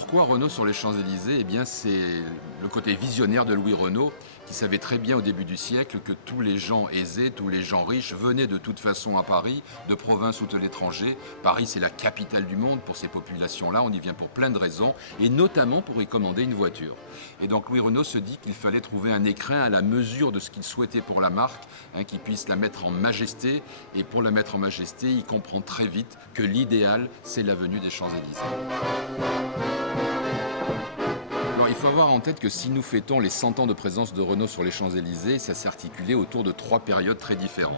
pourquoi Renault sur les Champs-Élysées? Eh bien, c'est le côté visionnaire de Louis Renault, qui savait très bien au début du siècle que tous les gens aisés, tous les gens riches venaient de toute façon à Paris, de province ou de l'étranger. Paris, c'est la capitale du monde pour ces populations-là. On y vient pour plein de raisons, et notamment pour y commander une voiture. Et donc Louis Renault se dit qu'il fallait trouver un écrin à la mesure de ce qu'il souhaitait pour la marque, qui puisse la mettre en majesté. Et pour la mettre en majesté, il comprend très vite que l'idéal, c'est l'avenue des Champs-Élysées. Alors, il faut avoir en tête que si nous fêtons les 100 ans de présence de Renault sur les Champs-Élysées, ça s'est articulé autour de 3 périodes très différentes.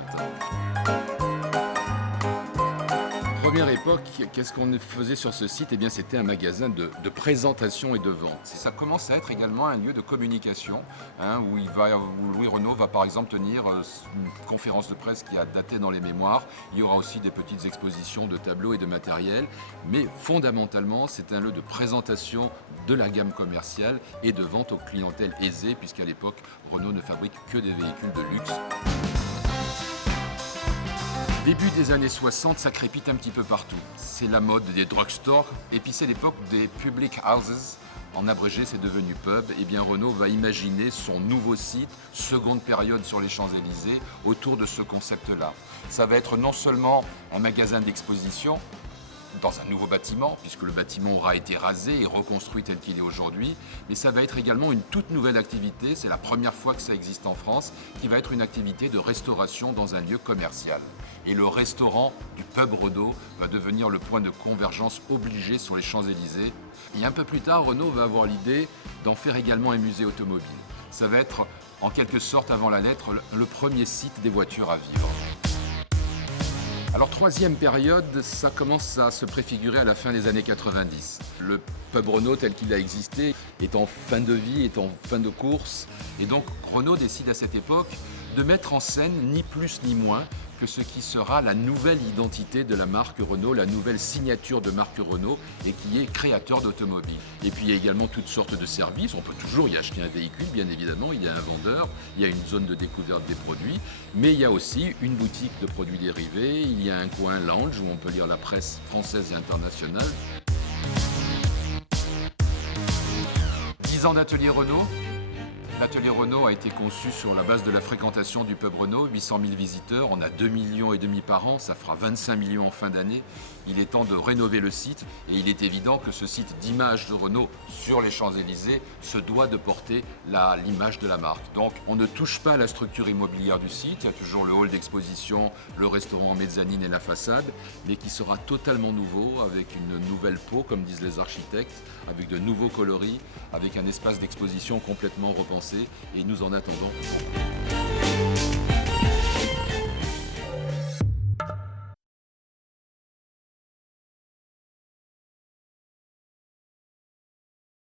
Première époque, qu'est-ce qu'on faisait sur ce site? Eh bien, c'était un magasin de présentation et de vente. Ça commence à être également un lieu de communication, où Louis Renault va par exemple tenir une conférence de presse qui a daté dans les mémoires. Il y aura aussi des petites expositions de tableaux et de matériel, mais fondamentalement, c'est un lieu de présentation de la gamme commerciale et de vente aux clientèles aisées, puisqu'à l'époque, Renault ne fabrique que des véhicules de luxe. Début des années 60, ça crépite un petit peu partout. C'est la mode des drugstores, et puis c'est l'époque des public houses. En abrégé, c'est devenu pub. Et bien Renault va imaginer son nouveau site, seconde période sur les Champs-Élysées, autour de ce concept-là. Ça va être non seulement un magasin d'exposition, dans un nouveau bâtiment, puisque le bâtiment aura été rasé et reconstruit tel qu'il est aujourd'hui, mais ça va être également une toute nouvelle activité, c'est la première fois que ça existe en France, qui va être une activité de restauration dans un lieu commercial. Et le restaurant du pub Renault va devenir le point de convergence obligé sur les Champs-Élysées. Et un peu plus tard, Renault va avoir l'idée d'en faire également un musée automobile. Ça va être, en quelque sorte, avant la lettre, le premier site des voitures à vivre. Alors, troisième période, ça commence à se préfigurer à la fin des années 90. Le pub Renault tel qu'il a existé est en fin de vie, est en fin de course. Et donc, Renault décide à cette époque de mettre en scène ni plus ni moins que ce qui sera la nouvelle identité de la marque Renault, la nouvelle signature de marque Renault, et qui est créateur d'automobiles. Et puis il y a également toutes sortes de services. On peut toujours y acheter un véhicule, bien évidemment. Il y a un vendeur, il y a une zone de découverte des produits, mais il y a aussi une boutique de produits dérivés. Il y a un coin lounge où on peut lire la presse française et internationale. 10 ans d'atelier Renault. L'atelier Renault a été conçu sur la base de la fréquentation du pub Renault, 800 000 visiteurs, on a 2,5 millions par an, ça fera 25 millions en fin d'année. Il est temps de rénover le site et il est évident que ce site d'image de Renault sur les Champs-Élysées se doit de porter l'image de la marque. Donc on ne touche pas à la structure immobilière du site, il y a toujours le hall d'exposition, le restaurant mezzanine et la façade, mais qui sera totalement nouveau avec une nouvelle peau, comme disent les architectes, avec de nouveaux coloris, avec un espace d'exposition complètement repensé. Et nous en attendons beaucoup.